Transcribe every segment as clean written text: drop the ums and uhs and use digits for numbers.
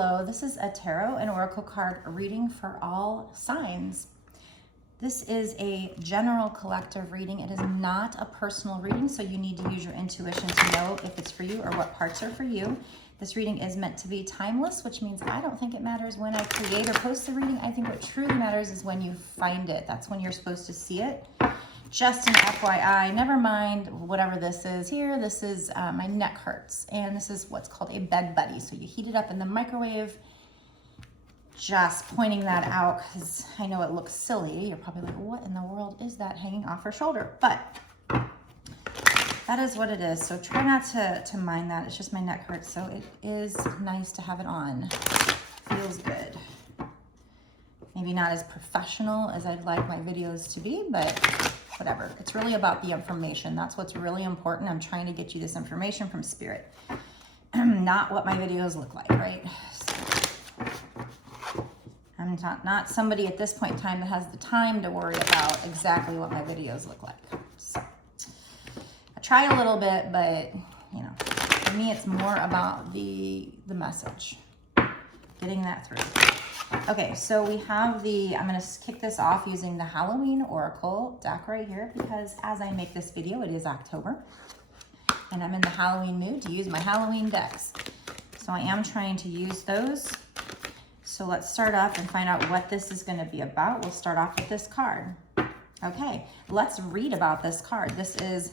hello. This is a tarot and oracle card reading for all signs. This is a general collective reading. It is not a personal reading, so you need to use your intuition to know if it's for you or what parts are for you. This reading is meant to be timeless, which means I don't think it matters when I create or post the reading. I think what truly matters is when you find it. That's when you're supposed to see it. Just an FYI, never mind whatever this is here. This is my neck hurts, and this is what's called a bed buddy. So you heat it up in the microwave. Just pointing that out because I know it looks silly. You're probably like, what in the world is that hanging off her shoulder? But that is what it is. So try not to mind that. It's just my neck hurts. So it is nice to have it on. Feels good. Maybe not as professional as I'd like my videos to be, but whatever. It's really about the information. That's what's really important. I'm trying to get you this information from spirit, not what my videos look like, right? So, I'm not somebody at this point in time that has the time to worry about exactly what my videos look like. So I try a little bit, but you know, for me, it's more about the message, getting that through. Okay, so we have I'm going to kick this off using the Halloween Oracle deck right here because as I make this video, it is October and I'm in the Halloween mood to use my Halloween decks. So I am trying to use those. So let's start off and find out what this is going to be about. We'll start off with this card. Okay, let's read about this card. This is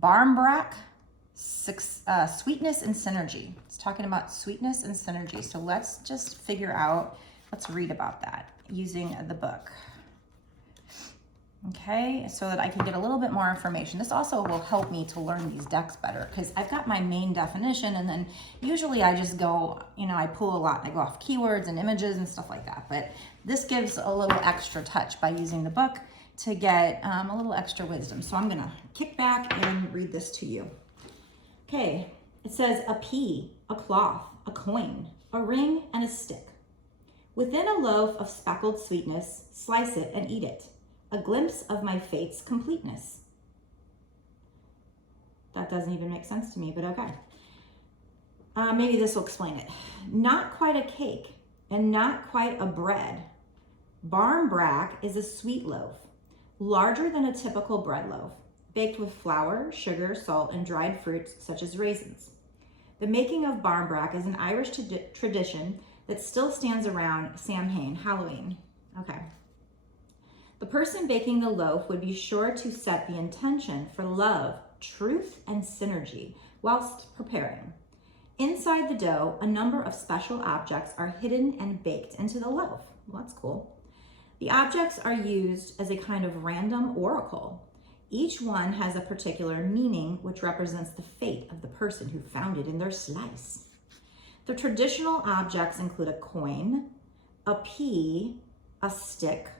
Barmbrack, Sweetness and Synergy. It's talking about sweetness and synergy. So let's just let's read about that using the book. Okay, so that I can get a little bit more information. This also will help me to learn these decks better because I've got my main definition and then usually I just go, I pull a lot. I go off keywords and images and stuff like that. But this gives a little extra touch by using the book to get a little extra wisdom. So I'm gonna kick back and read this to you. Okay, it says a pea, a cloth, a coin, a ring, and a stick. Within a loaf of speckled sweetness, slice it and eat it. A glimpse of my fate's completeness. That doesn't even make sense to me, but okay. Maybe this will explain it. Not quite a cake and not quite a bread. Barmbrack is a sweet loaf, larger than a typical bread loaf, baked with flour, sugar, salt, and dried fruits such as raisins. The making of barmbrack is an Irish tradition that still stands around Samhain, Halloween. Okay. The person baking the loaf would be sure to set the intention for love, truth, and synergy whilst preparing. Inside the dough, a number of special objects are hidden and baked into the loaf. Well, that's cool. The objects are used as a kind of random oracle. Each one has a particular meaning which represents the fate of the person who found it in their slice. The traditional objects include a coin, a pea, a stick,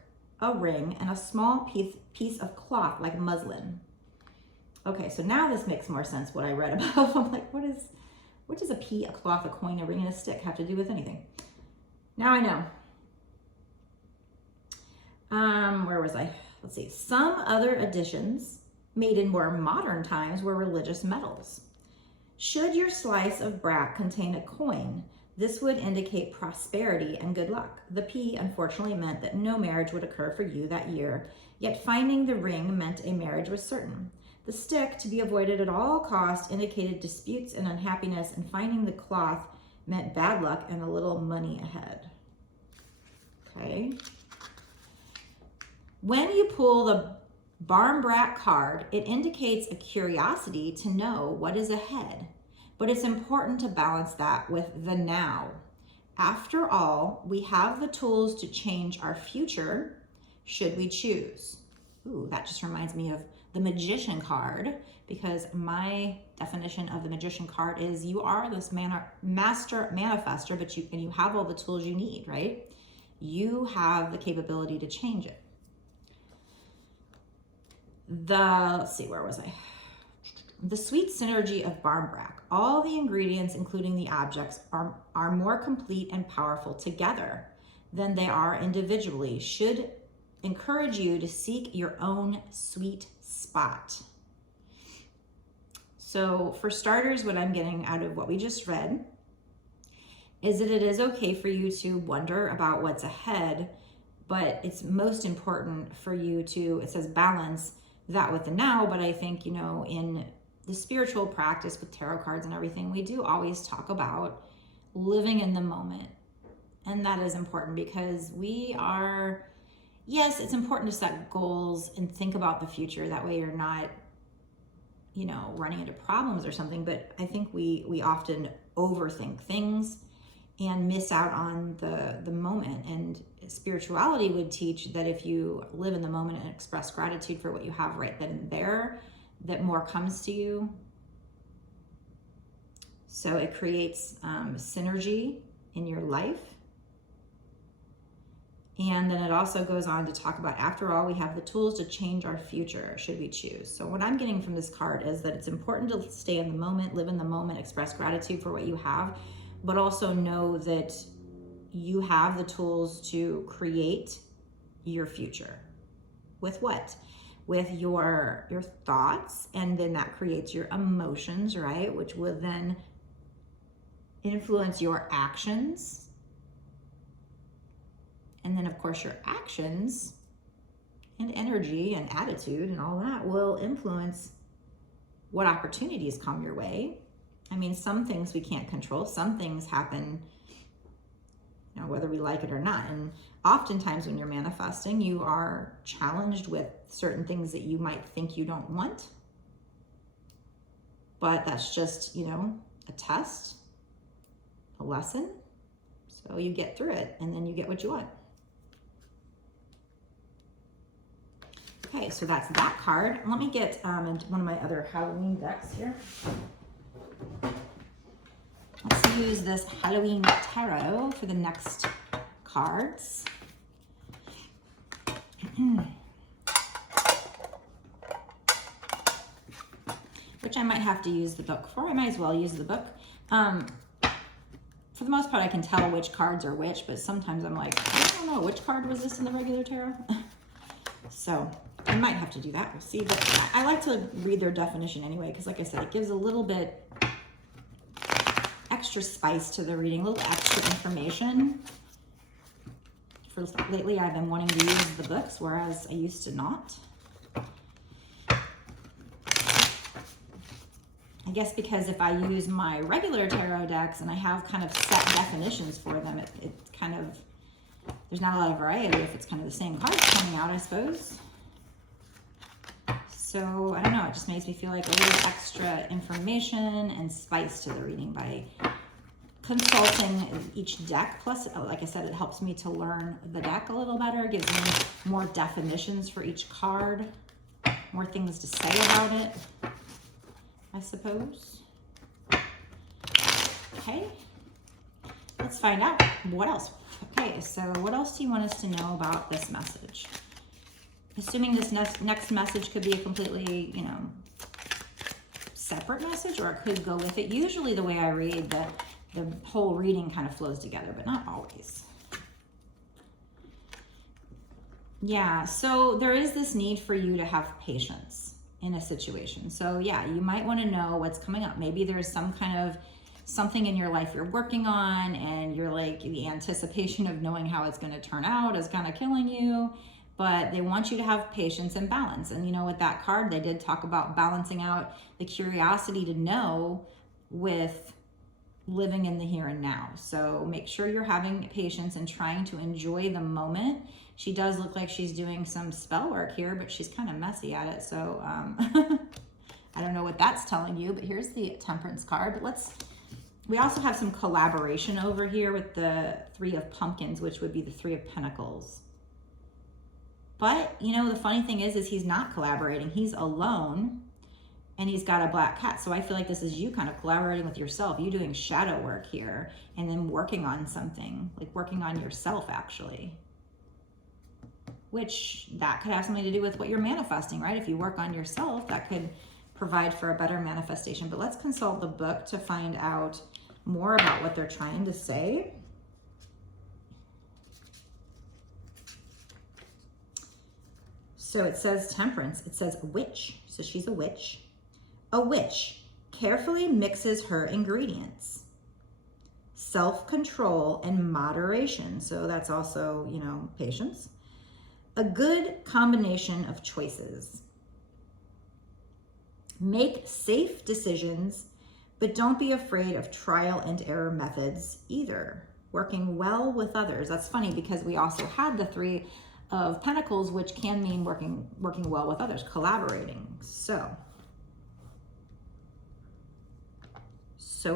a ring, and a small piece of cloth like muslin. Okay, so now this makes more sense what I read about. I'm like, what does a pea, a cloth, a coin, a ring, and a stick have to do with anything? Now I know. Where was I? Let's see. Some other additions made in more modern times were religious medals. Should your slice of brack contain a coin, this would indicate prosperity and good luck. The pea unfortunately meant that no marriage would occur for you that year, yet finding the ring meant a marriage was certain. The stick, to be avoided at all costs, indicated disputes and unhappiness, and finding the cloth meant bad luck and a little money ahead. Okay. When you pull the Barmbrack card, it indicates a curiosity to know what is ahead, but it's important to balance that with the now. After all, we have the tools to change our future should we choose. Ooh, that just reminds me of the Magician card, because my definition of the Magician card is you are this master manifester, but you have all the tools you need, right? You have the capability to change it. Let's see, where was I? The sweet synergy of Barmbrack. All the ingredients, including the objects, are more complete and powerful together than they are individually. Should encourage you to seek your own sweet spot. So for starters, what I'm getting out of what we just read is that it is okay for you to wonder about what's ahead, but it's most important for you to, it says balance that with the now, but I think, you know, in the spiritual practice with tarot cards and everything, we do always talk about living in the moment. And that is important because we are, yes, it's important to set goals and think about the future. That way you're not, you know, running into problems or something. But I think we often overthink things and miss out on the moment. And spirituality would teach that if you live in the moment and express gratitude for what you have right then and there, that more comes to you. So it creates synergy in your life. And then it also goes on to talk about, after all, we have the tools to change our future, should we choose. So what I'm getting from this card is that it's important to stay in the moment, live in the moment, express gratitude for what you have, but also know that you have the tools to create your future. With what? With your thoughts, and then that creates your emotions, right? Which will then influence your actions. And then, of course, your actions and energy and attitude and all that will influence what opportunities come your way. I mean, some things we can't control. Some things happen, you know, whether we like it or not. And oftentimes when you're manifesting, you are challenged with certain things that you might think you don't want. But that's just, you know, a test, a lesson. So you get through it and then you get what you want. Okay, so that's that card. Let me get into one of my other Halloween decks here. Let's use this Halloween tarot for the next cards. Which I might have to use the book for. I might as well use the book. For the most part, I can tell which cards are which, but sometimes I'm like, I don't know, which card was this in the regular tarot? So I might have to do that. We'll see. But I like to read their definition anyway, because like I said, it gives a little bit extra spice to the reading, a little extra information. For lately, I've been wanting to use the books, whereas I used to not. I guess because if I use my regular tarot decks and I have kind of set definitions for them, it kind of, there's not a lot of variety if it's kind of the same cards coming out, I suppose. So, I don't know, it just makes me feel like a little extra information and spice to the reading by consulting each deck. Plus, like I said, it helps me to learn the deck a little better. It gives me more definitions for each card, more things to say about it, I suppose. Okay, let's find out what else. Okay, so what else do you want us to know about this message? Assuming this next message could be a completely, you know, separate message, or it could go with it. Usually the way I read, the whole reading kind of flows together, but not always. Yeah, so there is this need for you to have patience in a situation. So yeah, you might want to know what's coming up. Maybe there's some kind of something in your life you're working on, and you're like, the anticipation of knowing how it's going to turn out is kind of killing you. But they want you to have patience and balance. And you know, with that card, they did talk about balancing out the curiosity to know with living in the here and now. So make sure you're having patience and trying to enjoy the moment. She does look like she's doing some spell work here, but she's kind of messy at it. So I don't know what that's telling you, but here's the Temperance card. But we also have some collaboration over here with the Three of Pumpkins, which would be the Three of Pentacles. But, you know, the funny thing is he's not collaborating. He's alone, and he's got a black cat. So I feel like this is you kind of collaborating with yourself. You doing shadow work here, and then working on something, like working on yourself, actually. Which, that could have something to do with what you're manifesting, right? If you work on yourself, that could provide for a better manifestation. But let's consult the book to find out more about what they're trying to say. So it says Temperance. It says witch. So she's a witch. A witch carefully mixes her ingredients. self-control, and moderation. So that's also, you know, patience. A good combination of choices. Make safe decisions, but don't be afraid of trial and error methods either. Working well with others. That's funny because we also had the Three of Pentacles, which can mean working well with others, collaborating. So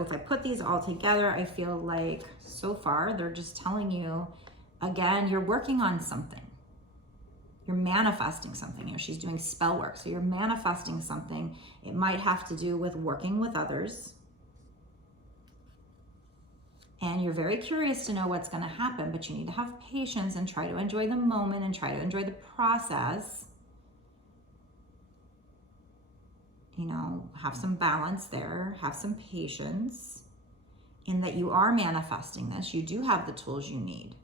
if I put these all together, I feel like so far they're just telling you, again, you're working on something. You're manifesting something. You know, she's doing spell work. So you're manifesting something. It might have to do with working with others. And you're very curious to know what's going to happen, but you need to have patience and try to enjoy the moment and try to enjoy the process. You know, have some balance there, have some patience, in that you are manifesting this. You do have the tools you need.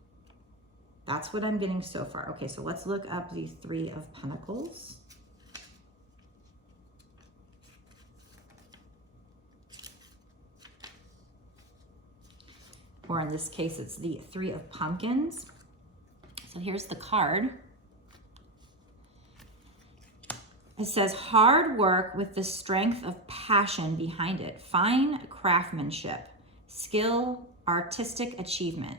That's what I'm getting so far. Okay, so let's look up the Three of Pentacles. Or in this case, it's the Three of Pumpkins. So here's the card. It says, hard work with the strength of passion behind it. Fine craftsmanship, skill, artistic achievement,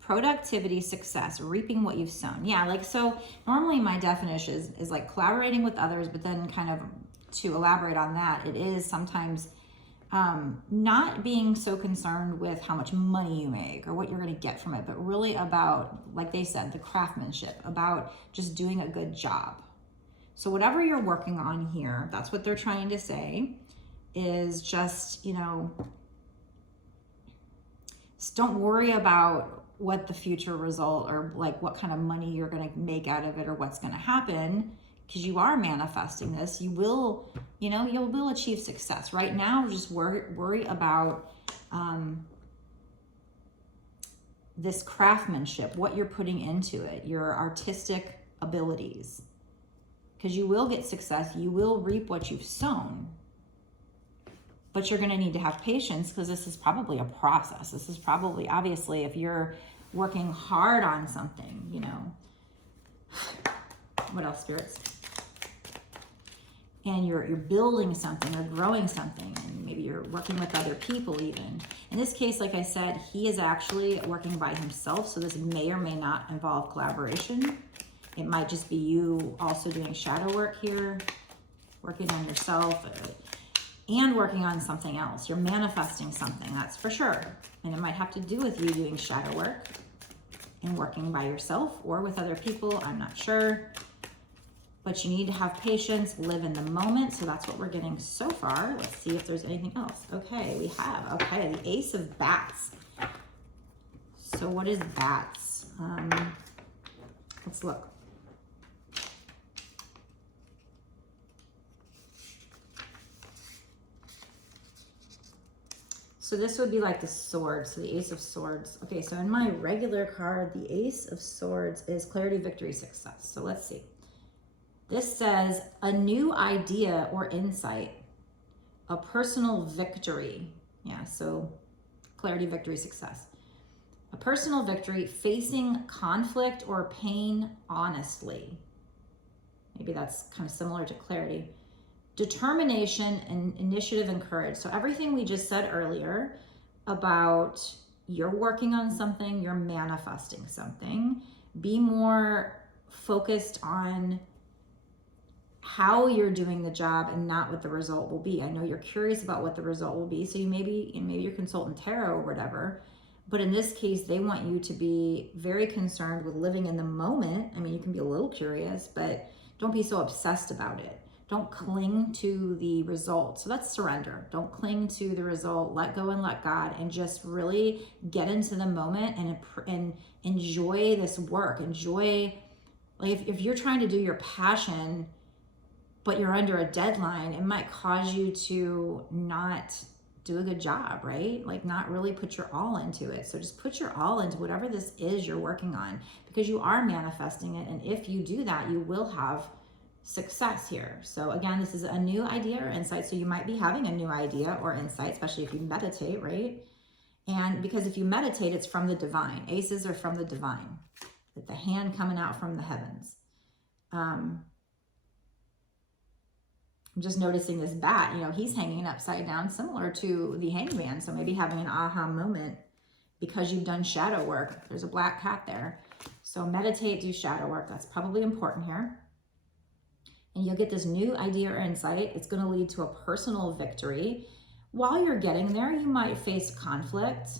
productivity, success, reaping what you've sown. Yeah, like, so normally my definition is like collaborating with others, but then kind of to elaborate on that, it is sometimes not being so concerned with how much money you make or what you're going to get from it, but really about, like they said, the craftsmanship, about just doing a good job. So whatever you're working on here, that's what they're trying to say, is just, you know, don't worry about what the future result or like what kind of money you're going to make out of it or what's going to happen, because you are manifesting this. You will, you know, you will achieve success. Right now, just worry about this craftsmanship, what you're putting into it, your artistic abilities. Because you will get success, you will reap what you've sown. But you're going to need to have patience, because this is probably a process. This is probably, obviously, if you're working hard on something, you know. What else, spirits? And you're building something or growing something, and maybe you're working with other people even. In this case, like I said, he is actually working by himself, so this may or may not involve collaboration. It might just be you also doing shadow work here, working on yourself, and working on something else. You're manifesting something, that's for sure. And it might have to do with you doing shadow work and working by yourself or with other people, I'm not sure. But you need to have patience, live in the moment. So that's what we're getting so far. Let's see if there's anything else. Okay, we have, okay, the Ace of Bats. So what is bats? Let's look. So this would be like the sword, so the Ace of Swords. Okay, so in my regular card, the Ace of Swords is clarity, victory, success. So let's see. This says a new idea or insight, a personal victory. Yeah, so clarity, victory, success. A personal victory, facing conflict or pain honestly. Maybe that's kind of similar to clarity. Determination and initiative and courage. So everything we just said earlier about you're working on something, you're manifesting something. Be more focused on how you're doing the job and not what the result will be. I know you're curious about what the result will be, so you maybe you're consulting tarot or whatever. But in this case, they want you to be very concerned with living in the moment. I mean, you can be a little curious, but don't be so obsessed about it. Don't cling to the result. So that's surrender. Don't cling to the result. Let go and let God, and just really get into the moment and enjoy this work. Enjoy, like if you're trying to do your passion, but you're under a deadline, it might cause you to not do a good job, right? Like not really put your all into it. So just put your all into whatever this is you're working on, because you are manifesting it. And if you do that, you will have success here. So again, this is a new idea or insight. So you might be having a new idea or insight, especially if you meditate, right? And because if you meditate, it's from the divine. Aces are from the divine, with the hand coming out from the heavens. I'm just noticing this bat, you know, he's hanging upside down, similar to the hangman. So maybe having an aha moment because you've done shadow work. There's a black cat there. So meditate, do shadow work. That's probably important here. And you'll get this new idea or insight. It's going to lead to a personal victory. While you're getting there, you might face conflict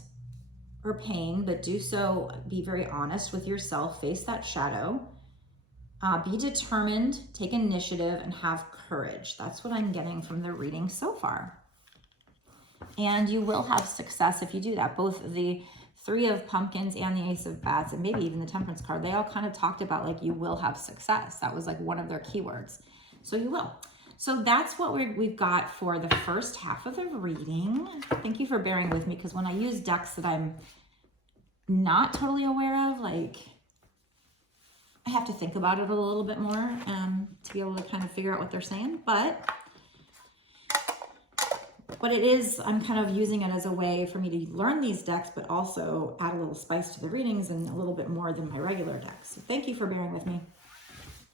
or pain, but do so, be very honest with yourself, face that shadow. Be determined, take initiative, and have courage. That's what I'm getting from the reading so far. And you will have success if you do that. Both the Three of Pumpkins and the Ace of Bats, and maybe even the Temperance card, they all kind of talked about like you will have success. That was like one of their keywords. So you will. So that's what we've got for the first half of the reading. Thank you for bearing with me, because when I use decks that I'm not totally aware of, like I have to think about it a little bit more to be able to kind of figure out what they're saying. But it is, I'm kind of using it as a way for me to learn these decks, but also add a little spice to the readings and a little bit more than my regular decks. So thank you for bearing with me.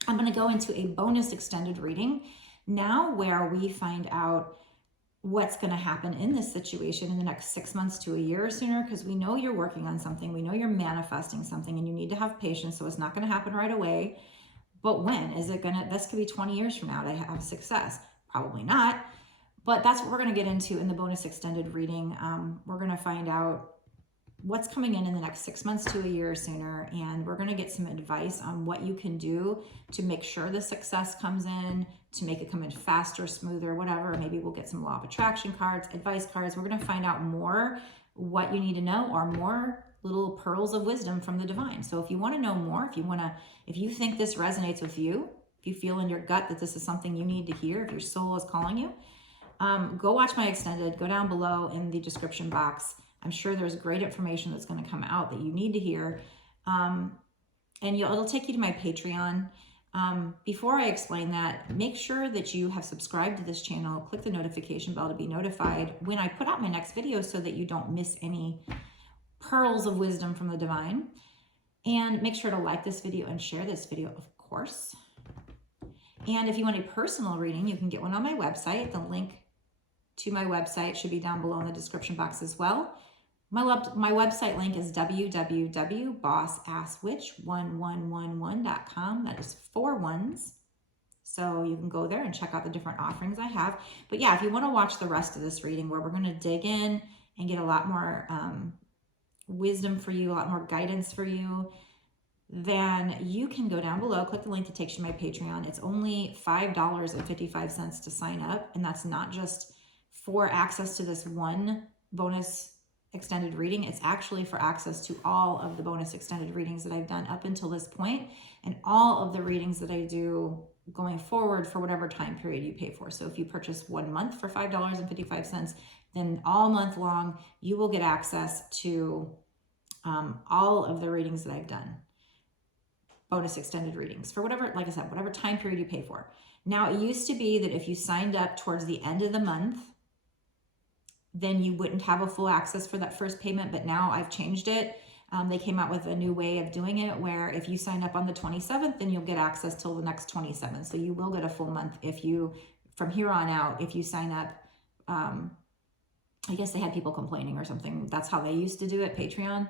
I'm going to go into a bonus extended reading now, where we find out what's going to happen in this situation in the next 6 months to a year or sooner, because we know you're working on something. We know you're manifesting something, and you need to have patience. So it's not going to happen right away. But when is it going to, this could be 20 years from now to have success. Probably not. But that's what we're going to get into in the bonus extended reading. We're going to find out what's coming in the next 6 months to a year or sooner. And we're going to get some advice on what you can do to make sure the success comes in, to make it come in faster, smoother, whatever. Maybe we'll get some law of attraction cards, advice cards. We're going to find out more what you need to know, or more little pearls of wisdom from the divine. So if you want to know more, if you think this resonates with you, if you feel in your gut that this is something you need to hear, if your soul is calling you, go watch my extended, go down below in the description box. I'm sure there's great information that's going to come out that you need to hear. And it'll take you to my Patreon. Before I explain that, make sure that you have subscribed to this channel, click the notification bell to be notified when I put out my next video, so that you don't miss any pearls of wisdom from the divine. And make sure to like this video and share this video, of course. And if you want a personal reading, you can get one on my website. The link to my website should be down below in the description box as well. My website link is www.bossasswitch1111.com. That is 4 1s. So you can go there and check out the different offerings I have. But yeah, if you want to watch the rest of this reading, where we're going to dig in and get a lot more wisdom for you, a lot more guidance for you, then you can go down below, click the link that takes you to my Patreon. It's only $5.55 to sign up. And that's not just for access to this one bonus extended reading. It's actually for access to all of the bonus extended readings that I've done up until this point, and all of the readings that I do going forward for whatever time period you pay for. So if you purchase 1 month for $5.55, then all month long, you will get access to all of the readings that I've done. Bonus extended readings for whatever, like I said, whatever time period you pay for. Now, it used to be that if you signed up towards the end of the month, then you wouldn't have a full access for that first payment, but now I've changed it. They came out with a new way of doing it, where if you sign up on the 27th, then you'll get access till the next 27th. So you will get a full month if you, from here on out, if you sign up. I guess they had people complaining or something. That's how they used to do it, Patreon.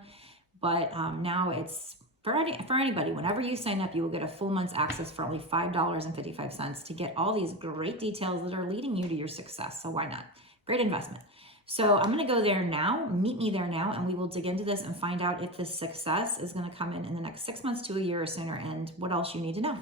But now it's for anybody. Whenever you sign up, you will get a full month's access for only $5.55 to get all these great details that are leading you to your success. So why not? Great investment. So I'm going to go there now, meet me there now, and we will dig into this and find out if this success is going to come in the next 6 months to a year or sooner, and what else you need to know.